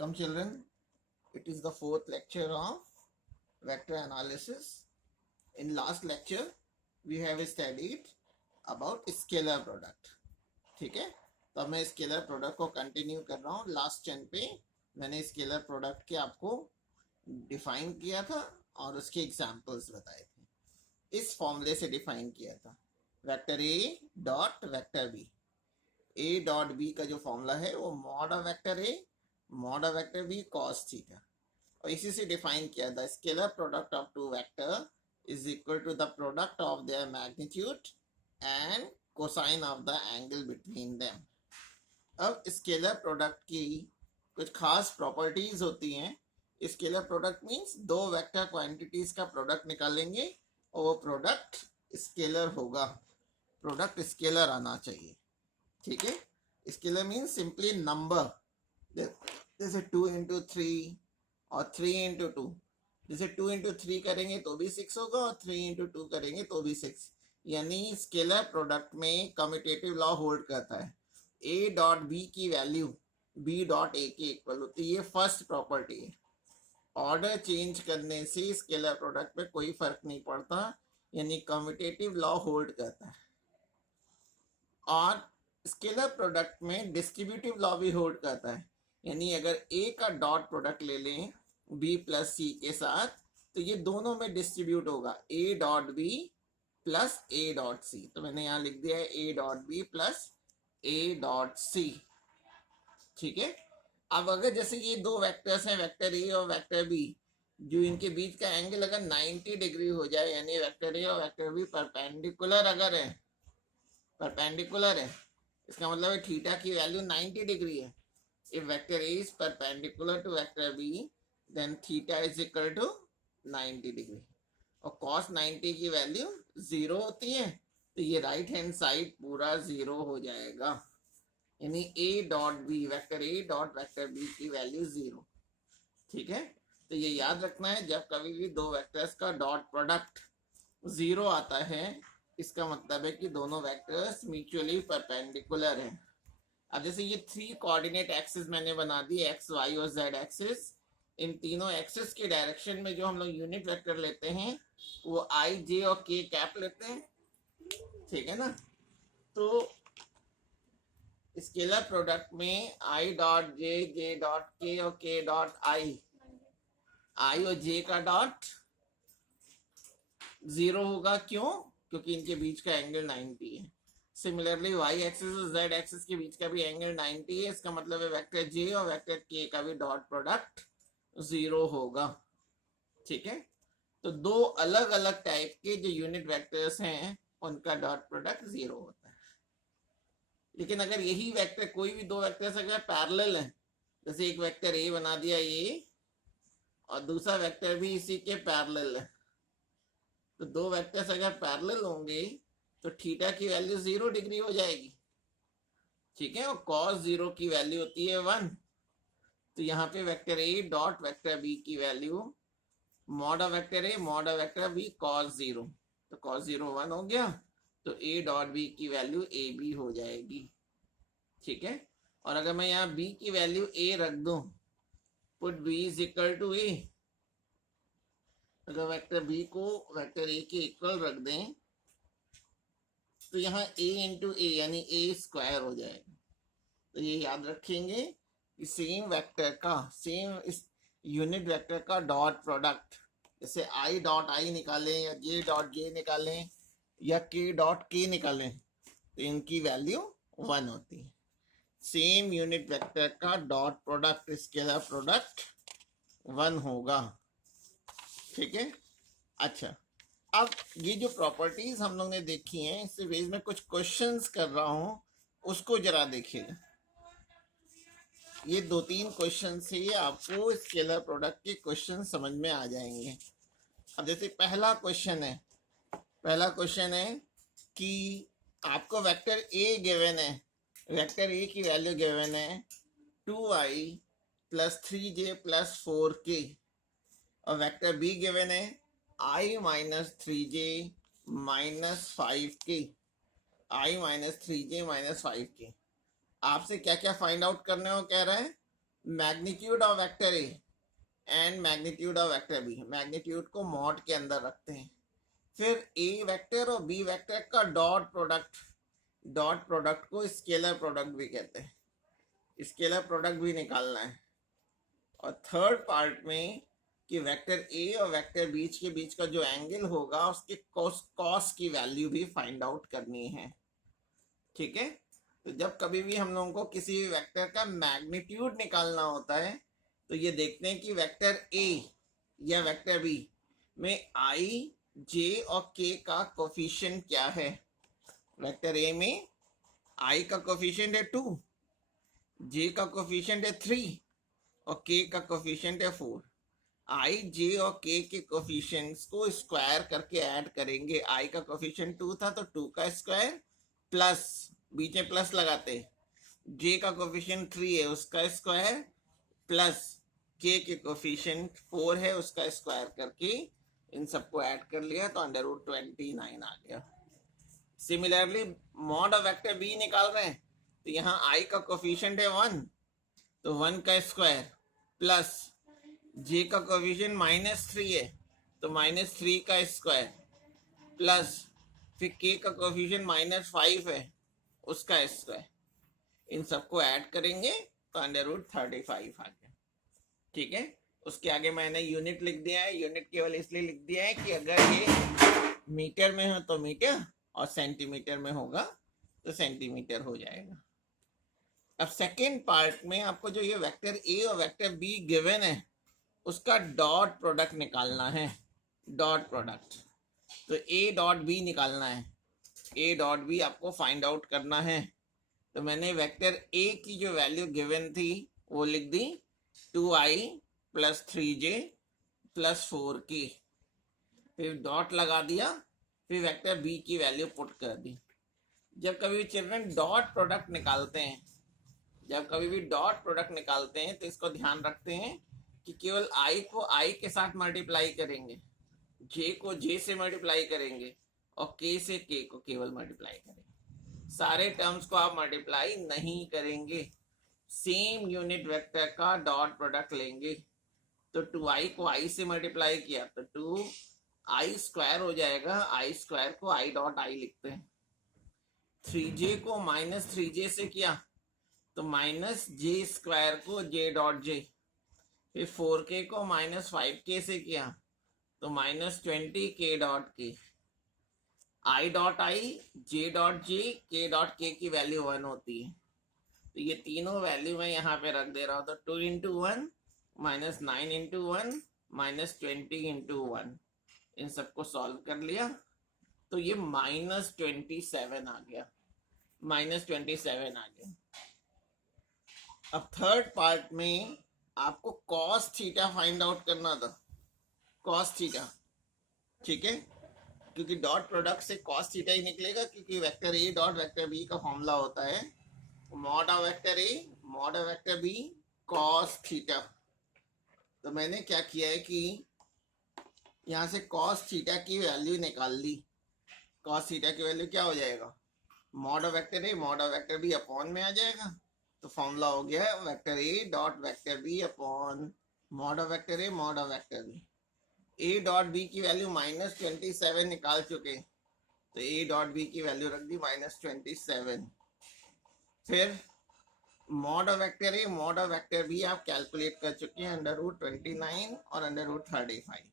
Welcome children. It is the fourth lecture of vector analysis. In last lecture we have studied about scalar product. ठीक है, तो मैं scalar product को continue कर रहा हूँ. लास्ट चैन पे मैंने स्केलर प्रोडक्ट के आपको डिफाइन किया था और उसके एग्जांपल्स बताए थे. इस फॉर्मूले से डिफाइन किया था, vector A dot vector B. A dot B का जो फॉर्मूला है वो mod of vector A mod of vector B cos theta, और इसी से डिफाइन किया था scalar product of two vector is equal to the product of their magnitude and cosine of the angle between them. अब scalar product की कुछ खास properties होती हैं. स्केलर प्रोडक्ट मींस दो वेक्टर क्वांटिटीज का प्रोडक्ट निकालेंगे और वो प्रोडक्ट स्केलर होगा. प्रोडक्ट स्केलर आना चाहिए. ठीक है, स्केलर मींस सिंपली नंबर. जैसे 2 into 3 और 3 into 2. जैसे 2 into 3 करेंगे तो भी 6 होगा और 3 into 2 करेंगे तो भी 6. यानी स्केलर प्रोडक्ट में कम्यूटेटिव लॉ होल्ड करता है. ए डॉट बी की वैल्यू बी डॉट ए के इक्वल होती है. ये फर्स्ट प्रॉपर्टी है. ऑर्डर चेंज करने से स्केलर प्रोडक्ट पे कोई फर्क नहीं पड़ता, यानी कम्यूटेटिव लॉ होल्ड करता है. और स्केलर प्रोडक्ट में डिस्ट्रीब्यूटिव लॉ भी होल्ड करता है. यानी अगर ए का डॉट प्रोडक्ट ले लें बी प्लस सी के साथ, तो ये दोनों में डिस्ट्रीब्यूट होगा. A dot B plus A dot C. तो मैंने यहाँ लिख दिया है A dot B plus A dot C. ठीक है. अब अगर जैसे ये दो वेक्टर्स हैं, वेक्टर ए और वेक्टर बी, जो इनके बीच का एंगल अगर 90 डिग्री हो जाए, यानी वेक्टर ए और वेक्टर बी परपेंडिकुलर अगर है, परपेंडिकुलर है, इसका मतलब है थीटा की वैल्यू 90 डिग्री है. If vector A is perpendicular to vector B, then theta is equal to 90 degree. और cos 90 की वैल्यू 0 होती है, तो ये राइट हैंड साइड पूरा 0 हो जाएगा. यानी A dot B, vector A dot vector B की वैल्यू 0. ठीक है, तो ये याद रखना है. जब कभी भी दो वेक्टर्स का डॉट प्रोडक्ट 0 आता है, इसका मतलब है कि दोनों वेक्टर्स म्यूचुअली परपेंडिकुलर हैं. अब जैसे ये 3 कोऑर्डिनेट एक्सिस मैंने बना दी, एक्स वाई और जेड एक्सिस. इन तीनों एक्सिस के डायरेक्शन में जो हम लोग यूनिट वेक्टर लेते हैं वो आई जे और के कैप लेते हैं. ठीक है ना. तो स्केलर प्रोडक्ट में I dot J, J dot के और के डॉट आई, आई और जे का डॉट 0 होगा. क्यों? क्योंकि इनके बीच का एंगल 90 है. सिमिलरली वाई एक्सिस और जेड एक्सिस के बीच का भी एंगल 90 है. इसका मतलब है वेक्टर जे और वेक्टर के का भी डॉट प्रोडक्ट 0 होगा. ठीक है. तो दो अलग अलग टाइप के जो यूनिट वेक्टर्स हैं उनका डॉट प्रोडक्ट 0 होता है. लेकिन अगर यही वेक्टर, कोई भी दो वेक्टर्स अगर पैरेलल है, जैसे एक वेक्टर ए बना दिया ये और दूसरा वेक्टर भी इसी के पैरेलल है, तो दो वेक्टर्स अगर पैरेलल होंगे तो थीटा की वैल्यू 0 डिग्री हो जाएगी. ठीक है. और कॉस 0 की वैल्यू होती है 1. तो यहाँ पे vector A dot vector B की value mod of vector A mod of vector B cos 0. तो कॉस 0 1 हो गया, तो ए डॉट बी की वैल्यू ए बी हो जाएगी. ठीक है. और अगर मैं यहाँ बी की वैल्यू ए रख दूं, put B is equal to A, अगर वेक्टर बी को वेक्टर ए के इक्वल रख दें तो यहाँ a इंटू ए यानी a स्क्वायर हो जाएगा. तो ये याद रखेंगे कि सेम वेक्टर का, सेम इस यूनिट वेक्टर का डॉट प्रोडक्ट, जैसे i डॉट आई निकालें या j डॉट जे निकालें या k डॉट के निकालें, तो इनकी वैल्यू 1 होती है. सेम यूनिट वेक्टर का डॉट प्रोडक्ट, स्केलर प्रोडक्ट 1 होगा. ठीक है. अच्छा, अब ये जो प्रॉपर्टीज हम लोग ने देखी हैं, इससे बेस में कुछ क्वेश्चंस कर रहा हूं, उसको जरा देखिएगा. ये 2-3 क्वेश्चन से आपको स्केलर प्रोडक्ट के क्वेश्चन समझ में आ जाएंगे. अब जैसे पहला क्वेश्चन है कि आपको वेक्टर ए गिवन है, वेक्टर ए की वैल्यू गिवन है 2i plus 3j plus 4k, और वेक्टर बी गिवन है i minus 3j minus 5k, i minus 3j minus 5k. आपसे क्या क्या फाइंड आउट करने हो कह रहा है? Magnitude of vector A and magnitude of vector B, magnitude को मॉड के अंदर रखते हैं। फिर ए वेक्टर और बी वेक्टर का डॉट प्रोडक्ट, डॉट प्रोडक्ट को स्केलर प्रोडक्ट भी कहते हैं, स्केलर प्रोडक्ट भी निकालना है। और थर्ड पार्ट में कि वेक्टर ए और वेक्टर बीच का जो एंगल होगा उसके कॉस की वैल्यू भी फाइंड आउट करनी है। ठीक है, तो जब कभी भी हम लोगों को किसी भी वेक्टर का मैग्नीट्यूड निकालना होता है तो ये देखते हैं कि वेक्टर ए या वेक्टर बी में आई, जे और के का कोफिशिएंट क्या है। वेक्टर ए में आई का कोफिशिएंट है 2, जे का कोफिशिएंट है 3 और के का कोफिशिएंट है 4। आई, जे और के कोफिशिएंट्स को स्क्वायर करके ऐड करेंगे। आई का कोफिशिएंट 2 था तो 2 का स्क्वायर प्लस, बीच में प्लस लगाते, जे का कोफिशिएंट 3 है उसका स्क्वायर प्लस के कोफिशिएंट 4 है उसका स्क्वायर करके इन सबको ऐड कर लिया तो √29 आ गया। Similarly mod of vector B निकाल रहे हैं तो यहाँ आई का कोफिशिएंट है 1 तो 1 का स्क्वायर प्लस जे का कोफिशिएंट -3 है तो -3 का स्क्वायर प्लस फिर के का कोफिशिएंट -5 है उसका स्क्वायर, इन सबको ऐड करेंगे तो √35 आ गया। ठीक है, उसके आगे मैंने यूनिट लिख दिया है। यूनिट केवल इसलिए लिख दिया है कि अगर ये मीटर में हो तो मीटर और सेंटीमीटर में होगा तो सेंटीमीटर हो जाएगा। अब सेकेंड पार्ट में आपको जो ये वेक्टर ए और वेक्टर बी गिवन है उसका डॉट प्रोडक्ट निकालना है। डॉट प्रोडक्ट तो ए डॉट बी निकालना है, ए डॉट बी आपको फाइंड आउट करना है। तो मैंने वेक्टर ए की जो वैल्यू गिवन थी वो लिख दी 2i + 3j + 4k, फिर डॉट लगा दिया, फिर वेक्टर बी की वैल्यू पुट कर दी। जब कभी भी चिल्ड्रन डॉट प्रोडक्ट निकालते हैं, जब कभी भी डॉट प्रोडक्ट निकालते हैं तो इसको ध्यान रखते हैं कि केवल i को i के साथ मल्टीप्लाई करेंगे, j को j से मल्टीप्लाई करेंगे और k से k को केवल मल्टीप्लाई करेंगे। सारे टर्म्स को आप मल्टीप्लाई नहीं करेंगे। सेम यूनिट वेक्टर का डॉट प्रोडक्ट लेंगे तो 2i को i से मल्टीप्लाई किया तो 2i² हो जाएगा, i² को i डॉट i लिखते हैं। 3j को -3j से किया तो -j² को j डॉट j, फिर 4k को -5k से किया तो -20k dot k, i dot i, j dot j, k dot k की वैल्यू 1 होती है। तो ये तीनों वैल्यू मैं यहाँ पे रख दे रहा हूँ तो 2 × 1 -9 × 1 -20 × 1, इन सबको सॉल्व कर लिया तो ये -27 आ गया, -27 आ गया। अब थर्ड पार्ट में आपको cos थीटा फाइंड आउट करना था, cos थीटा। ठीक है, क्योंकि डॉट प्रोडक्ट से cos थीटा ही निकलेगा क्योंकि vector A dot vector B का फॉर्मूला होता है mod of vector A mod of vector B cos theta. तो मैंने क्या किया है कि यहाँ से cos थीटा की वैल्यू निकाल ली। cos थीटा की वैल्यू क्या हो जाएगा, mod of vector A mod of vector B upon में आ जाएगा। तो फॉर्मूला हो गया vector A dot vector B upon mod of vector A mod of vector B. A dot B की वैल्यू -27 निकाल चुके तो ए डॉट बी की वैल्यू रख दी -27। फिर mod of vector A mod of vector B आप कैलकुलेट कर चुके हैं √29 और √35।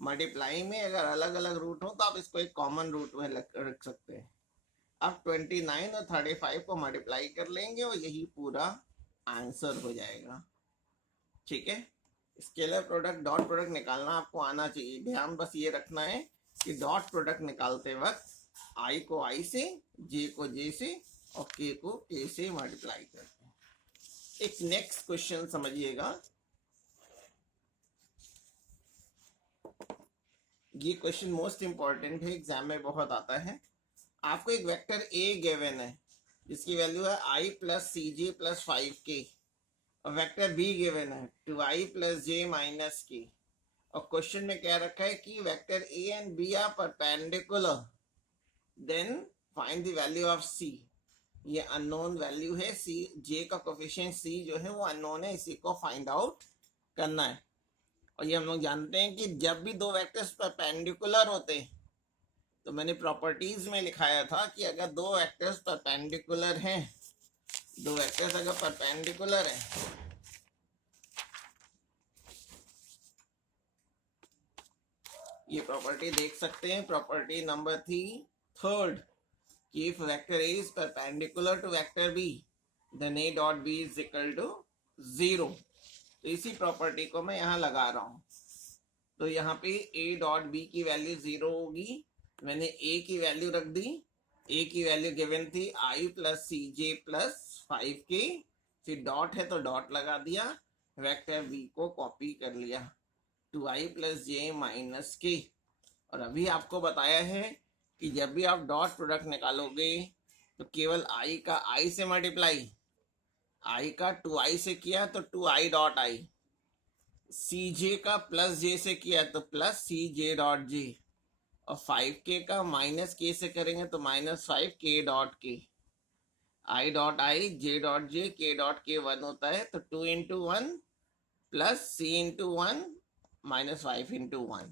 मल्टीप्लाई में अगर अलग अलग रूट हो तो आप इसको एक कॉमन रूट में रख सकते हैं। अब 29 और 35 को मल्टीप्लाई कर लेंगे और यही पूरा आंसर हो जाएगा। ठीक है, स्केलर प्रोडक्ट डॉट प्रोडक्ट निकालना आपको आना चाहिए। ध्यान बस ये रखना है कि डॉट प्रोडक्ट निकालते वक्त i को i से, j को j से और k को k से मल्टीप्लाई करते हैं। एक नेक्स्ट क्वेश्चन समझिएगा, ये क्वेश्चन मोस्ट इंपॉर्टेंट है, एग्जाम में बहुत आता है। आपको एक वेक्टर a गिवन है जिसकी वैल्यू है i + cj + 5k और वेक्टर b गिवन है 2i + j - k और क्वेश्चन में क्या रखा है कि vector a and b are perpendicular, then find the value of c। ये अननोन वैल्यू है सी, जे का कोफिशिएंट सी जो है वो अननोन है, इसी को फाइंड आउट करना है। और ये हम लोग जानते हैं कि जब भी दो वेक्टर्स परपेंडिकुलर होते हैं, तो मैंने प्रॉपर्टीज में लिखाया था कि अगर दो वेक्टर्स परपेंडिकुलर हैं, दो वेक्टर्स अगर परपेंडिकुलर हैं, ये प्रॉपर्टी देख सकते हैं, प्रॉपर्टी नंबर 3 कि if vector A is perpendicular to vector B then A dot B is equal to 0। तो इसी प्रॉपर्टी को मैं यहाँ लगा रहा हूँ। तो यहाँ पे A डॉट B की वैल्यू 0 होगी, मैंने A की वैल्यू रख दी, A की वैल्यू गिवन थी I plus C J plus 5K, फिर डॉट है तो डॉट लगा दिया, वेक्टर B को कॉपी कर लिया 2I प्लस जे माइनस के। और अभी आपको बताया है कि जब भी आप डॉट प्रोडक्ट निकालोगे तो केवल I का I से मल्टीप्लाई, I का 2I से किया तो 2I डॉट I, सी जे का प्लस जे से किया तो plus C J dot J, और 5K का माइनस के से करेंगे तो माइनस 5K डॉट के। I dot I, J dot J, के डॉट के 1 होता है, तो 2 इंटू 1 प्लस सी इंटू 1 माइनस 5 इंटू 1,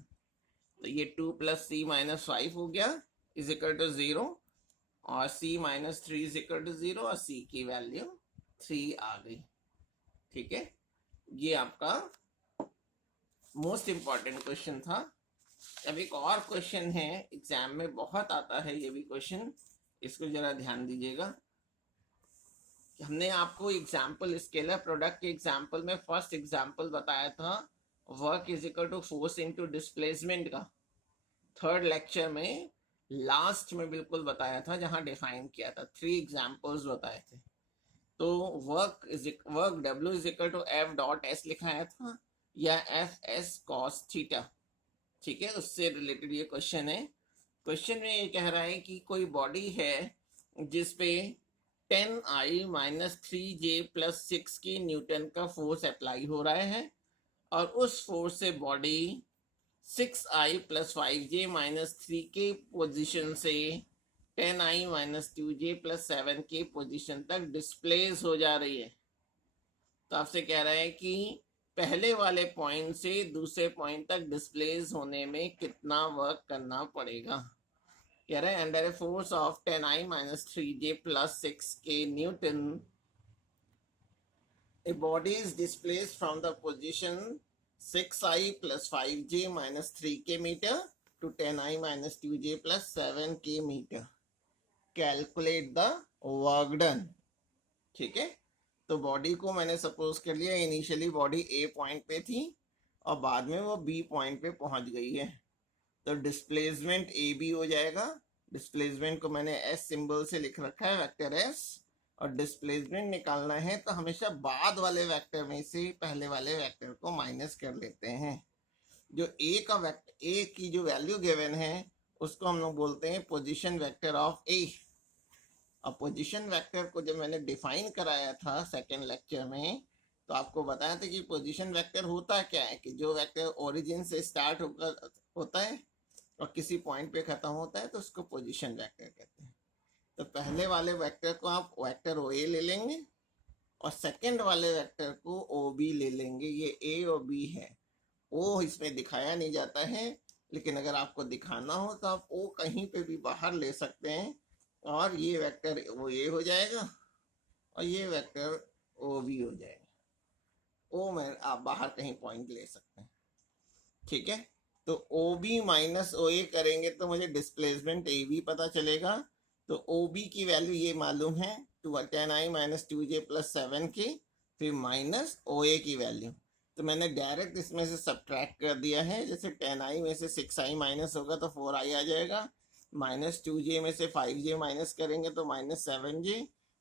तो ये 2 प्लस सी माइनस 5 हो गया इज इक्वल टू 0, और c minus 3 is equal to 0, और c की वैल्यू 3 आ गई। ठीक है, ये आपका मोस्ट इंपॉर्टेंट क्वेश्चन था। अब एक और क्वेश्चन है, एग्जाम में बहुत आता है ये भी क्वेश्चन, इसको जरा ध्यान दीजिएगा। हमने आपको एग्जाम्पल स्केलर प्रोडक्ट के एग्जाम्पल में फर्स्ट एग्जाम्पल बताया था work is equal to force into displacement का, थर्ड लेक्चर में लास्ट में बिल्कुल बताया था, जहां डिफाइन किया था, 3 एग्जाम्पल्स बताए थे। तो work W is equal to F dot S लिखाया था, या एफ एस कॉस थीटा। ठीक है, उससे रिलेटेड ये क्वेश्चन है। क्वेश्चन में ये कह रहा है कि कोई बॉडी है जिसपे 10I माइनस 3J प्लस 6 की न्यूटन का फोर्स अप्लाई हो रहा है, और उस फोर्स से body 6I plus 5J minus 3 के पोजिशन से 10I माइनस 2J प्लस 7 के पोजिशन तक डिस्प्लेस हो जा रही है। तो आपसे कह रहा है कि पहले वाले पॉइंट से दूसरे पॉइंट तक डिस्प्लेस होने में कितना वर्क करना पड़ेगा। कह रहे हैं under a force of 10I minus 3J plus 6K Newton a body is displaced from the position 6I plus 5J minus 3K meter to 10I minus 2J plus 7K meter. Calculate the work done. ठीक है, तो body को मैंने suppose कर लिया initially body A point पे थी और बाद में वो B पॉइंट पे पहुंच गई है, तो डिस्प्लेसमेंट ए बी हो जाएगा। डिस्प्लेसमेंट को मैंने एस सिंबल से लिख रखा है, वेक्टर एस, और डिस्प्लेसमेंट निकालना है तो हमेशा बाद वाले वेक्टर में से पहले वाले वेक्टर को माइनस कर लेते हैं। जो ए का वेक्टर, ए की जो वैल्यू गिवन है उसको हम लोग बोलते हैं पोजीशन वेक्टर ऑफ ए। अब पोजीशन वेक्टर को जब मैंने डिफाइन कराया था सेकेंड लेक्चर में, तो आपको बताया था कि पोजीशन वेक्टर होता क्या है, कि जो वेक्टर ओरिजिन से स्टार्ट होकर होता है और किसी पॉइंट पे खत्म होता है तो उसको पोजीशन वेक्टर कहते हैं। तो पहले वाले वेक्टर को आप वेक्टर ओ ए ले लेंगे और सेकंड वाले वेक्टर को ओ बी ले लेंगे। ये ए और बी है, ओ इसमें दिखाया नहीं जाता है, लेकिन अगर आपको दिखाना हो तो आप ओ कहीं पे भी बाहर ले सकते हैं, और ये वेक्टर ओ ए हो जाएगा और ये वेक्टर ओ बी हो जाएगा। ओ में आप बाहर कहीं पॉइंट ले सकते हैं। ठीक है, तो ओ बी माइनस ओ ए करेंगे तो मुझे डिस्प्लेसमेंट ए बी पता चलेगा। तो ओ बी की वैल्यू ये मालूम है 10I minus 2J plus 7K, फिर माइनस ओ ए की वैल्यू, तो मैंने डायरेक्ट इसमें से सब्ट्रैक्ट कर दिया है। जैसे 10I में से 6I माइनस होगा तो 4I आ जाएगा, माइनस 2J में से 5J माइनस करेंगे तो माइनस 7J,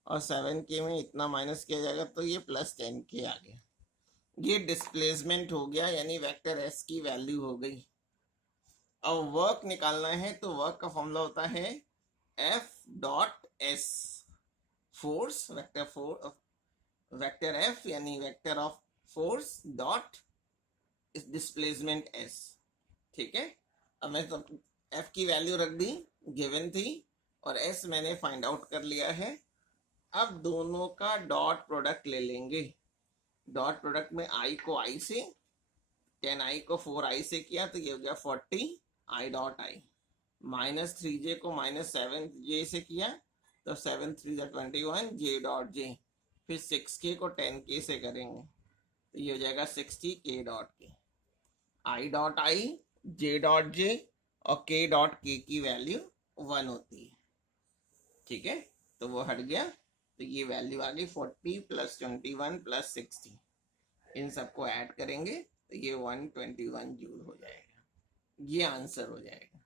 और 7K में इतना माइनस किया जाएगा तो ये प्लस 10K आ गया। ये डिस्प्लेसमेंट हो गया, यानी वेक्टर एस की वैल्यू हो गई। अब वर्क निकालना है तो वर्क का फॉर्मूला होता है F dot S, force vector F यानी vector of force dot displacement S. ठीक है, अब मैं तो एफ की वैल्यू रख दी, गिवन थी, और एस मैंने फाइंड आउट कर लिया है। अब दोनों का डॉट प्रोडक्ट ले लेंगे। डॉट प्रोडक्ट में i को i से, 10i को 4i से किया तो ये हो गया 40 i dot i, minus 3j को माइनस 7j से किया तो 7 3 21 j डॉट j, फिर 6k को 10k से करेंगे तो ये हो जाएगा 60k dot k। i dot i, j dot j और k डॉट k की वैल्यू 1 होती है। ठीक है, तो वो हट गया, तो ये वैल्यू आ गई 40 प्लस 21 प्लस 60, इन सबको ऐड करेंगे तो ये 121 जूल हो जाएगा। ये आंसर हो जाएगा।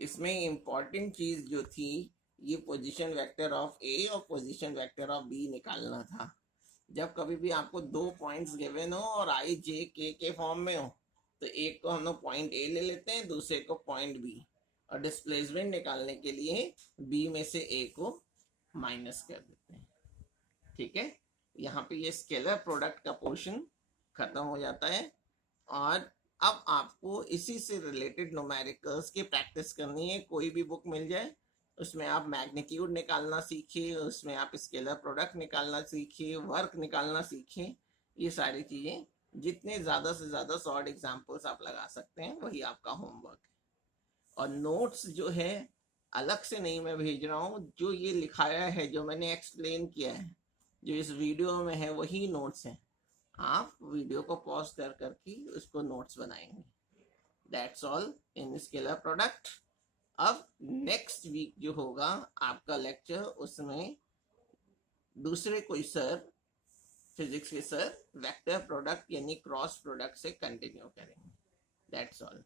इसमें इंपॉर्टेंट चीज जो थी, ये पोजीशन वेक्टर ऑफ ए और पोजीशन वेक्टर ऑफ बी निकालना था। जब कभी भी आपको दो पॉइंट्स गिवन हो और आई जे के फॉर्म में हो, तो एक को हम लोग पॉइंट ए ले लेते हैं, दूसरे को पॉइंट बी, और डिस्प्लेसमेंट निकालने के लिए बी में से ए को माइनस कर देते हैं। ठीक है, यहाँ पे ये स्केलर प्रोडक्ट का पोर्शन खत्म हो जाता है। और अब आपको इसी से रिलेटेड न्यूमेरिकल्स की प्रैक्टिस करनी है। कोई भी बुक मिल जाए उसमें आप मैग्नीट्यूड निकालना सीखिए, उसमें आप स्केलर प्रोडक्ट निकालना सीखिए, वर्क निकालना सीखिए। ये सारी चीजें जितने ज्यादा से ज्यादा शॉर्ट एग्जांपल्स आप लगा सकते हैं वही आपका होमवर्क है। और नोट्स जो है अलग से नहीं मैं भेज रहा हूँ, जो ये लिखाया है, जो मैंने एक्सप्लेन किया है, जो इस वीडियो में है वही नोट्स हैं। आप वीडियो को पॉज कर करके उसको नोट्स बनाएंगे। That's all in scalar product. अब नेक्स्ट वीक जो होगा आपका लेक्चर, उसमें दूसरे कोई सर, फिजिक्स के सर, वेक्टर प्रोडक्ट यानी क्रॉस प्रोडक्ट से कंटिन्यू करेंगे। That's all.